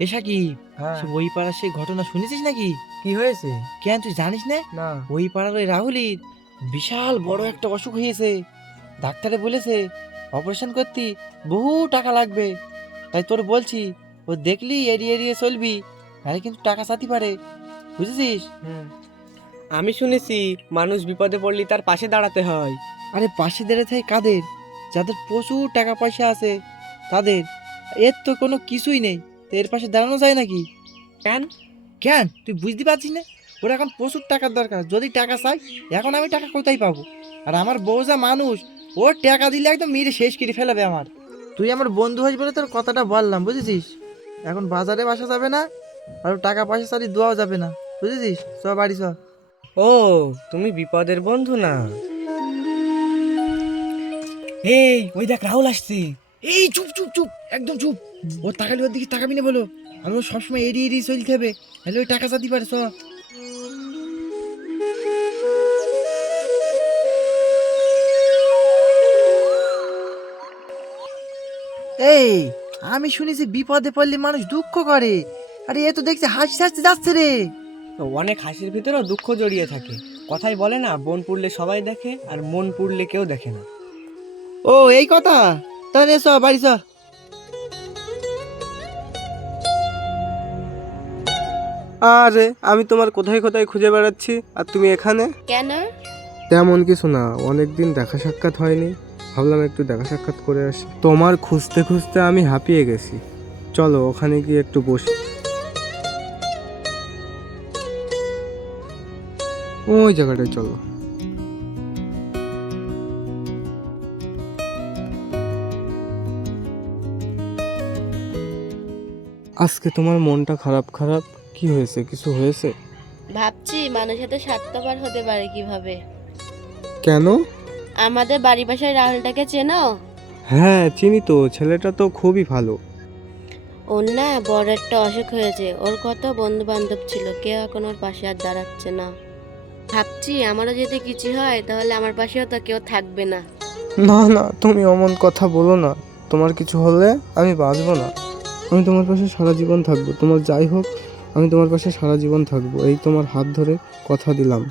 এসা কি? হ্যাঁ। ওই পাড়ার সেই ঘটনা শুনেছিস নাকি? কি হয়েছে? কেন তুই জানিস না? না। ওই পাড়ার ওই রাহুলির বিশাল বড় একটা অসুখ হয়েছে। ডাক্তারে বলেছে অপারেশন করতে বহু টাকা লাগবে। তাই তোর বলছি ও দেখলি এড়িয়ে এড়িয়ে চলবি নাহলে কিন্তু টাকা চাতি পারে। বুঝেছিস? আমি শুনেছি মানুষ বিপদে পড়লে তার পাশে দাঁড়াতে হয়। আরে পাশে দাঁড়াতে কাদের? যাদের প্রচুর টাকা পয়সা আছে তাদের। এর তো কোনো কিছুই নেই। তো এর পাশে দাঁড়ানো যায় নাকি? কেন? কেন? তুই বুঝতে পারছিস না? ওর এখন প্রচুর টাকার দরকার। যদি টাকা চাই এখন আমি টাকা কোথায় পাবো? আর আমার বউ যা মানুষ ওর টাকা দিলে একদম মেরে শেষ করে ফেলাবে আমার। তুই আমার বন্ধু হস বলে তোর কথাটা বললাম বুঝেছিস? এখন বাজারে বাসা যাবে না আর টাকা পয়সা সারি দেওয়াও যাবে না বুঝেছিস? চ বাড়ি চ। ও তুমি বিপদের বন্ধু না। এই ওই দেখ রাহুল আসছে। এই চুপ চুপ চুপ একদম চুপ। ও তাকালি ওর দিকে তাকাবি না বলো। ও সবসময় এড়িয়ে এড়িয়ে চলতে হবে তাহলে ওই টাকা চাতি পারে চ এই আমি শুনেছি বিপদে পড়লে মানুষ দুঃখ করে। আরে এ তো দেখছি হাসি হাসতে যাচ্ছে রে। অনেক হাসির ভিতরেও দুঃখ জড়িয়ে থাকে। কথাই বলে না বন পুড়লে সবাই দেখে আর মন পুড়লে কেউ দেখে না। ও এই কথা? তাহলে চ বাড়ি চ আরে আমি তোমার কোথায় কোথায় খুঁজে বেড়াচ্ছি? আর তুমি এখানে? কেন? তেমন কিছু না অনেকদিন দেখা সাক্ষাৎ হয়নি। ভাবলাম একটু দেখা সাক্ষাৎ করে আসি। তোমার খুঁজতে খুঁজতে আমি হাঁপিয়ে গেছি। চলো ওখানে গিয়ে একটু বসি। ওই জায়গাটায় চলো। আজকে তোমার মনটা খারাপ খারাপ? কি হয়েছে? কিছু হয়েছে? ভাবছি মানুষের তো স্বার্থপর হতে পারে কীভাবে। কেন? আমাদের বাড়ি পাশে রাহুলটাকে চেনো? হ্যাঁ চিনি তো। ছেলেটা তো খুবই ভালো। ওর না বড় একটা অসুখ হয়েছে। ওর কত বন্ধু বান্ধব ছিল। কেউ এখন ওর পাশে আর দাঁড়াচ্ছে না। ভাবছি আমারও যদি কিছু হয় তাহলে আমার পাশেও তো কেউ থাকবে না। না না তুমি অমন কথা বলো না। তোমার কিছু হলে আমি বাঁচবো না। আমি তোমার পাশে সারা জীবন থাকব। তোমার যাই হোক, আমি তোমার পাশে সারা জীবন থাকব। এই তোমার হাত ধরে কথা দিলাম।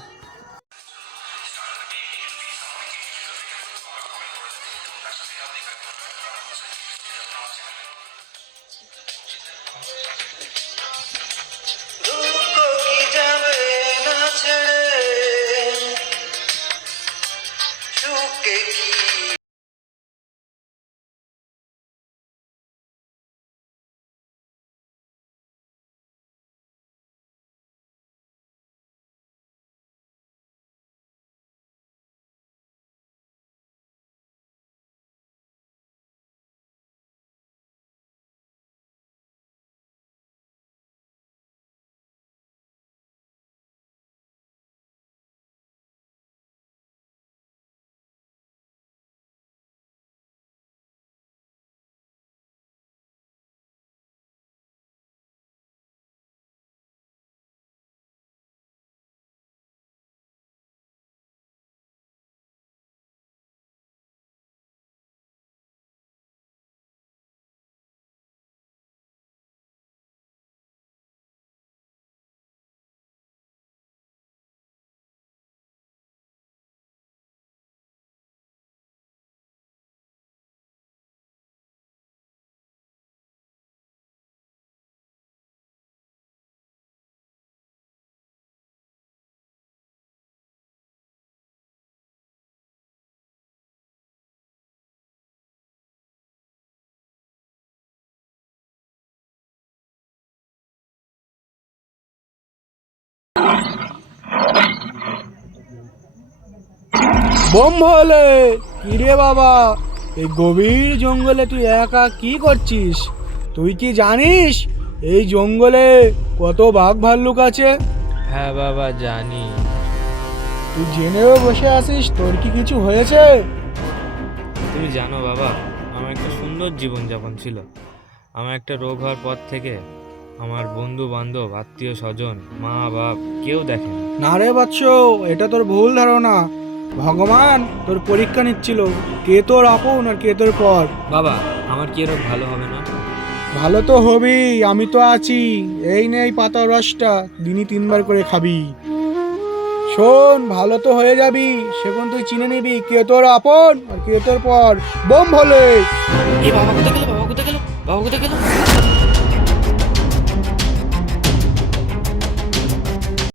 বোম কিরে বাবা? এই গভীর জঙ্গলে তুই একা কি করছিস? তুই কি জানিস এই জঙ্গলে কত বাঘ ভাল্লুক আছে? হ্যাঁ বাবা জানি। তুই জেনেও বসে আছিস তোর কি কিছু হয়েছে? তুমি জানো বাবা আমার একটা সুন্দর জীবনযাপন ছিল। আমার একটা রোগ হওয়ার পর থেকে আমার বন্ধু বান্ধব আত্মীয় স্বজন মা বাপ কেউ দেখে না। না রে বাচ্চ এটা তোর ভুল ধারণা। ভগবান তোর পরীক্ষা নিচ্ছিল কে তোর আপন আর কে তোর পর। বাবা আমার কি এরকম ভালো হবে না? ভালো তো হবি আমি তো আছি। এই নে এই পাতার রসটা দিনই তিনবার করে খাবি। শোন ভালো তো হয়ে যাবি সেখন তুই চিনে নিবি কে তোর আপন আর কে তোর পর। বোম ভোলে! এই বাবা কোথায় গেল? বাবা কোথায় গেল? বাবা কোথায় গেল?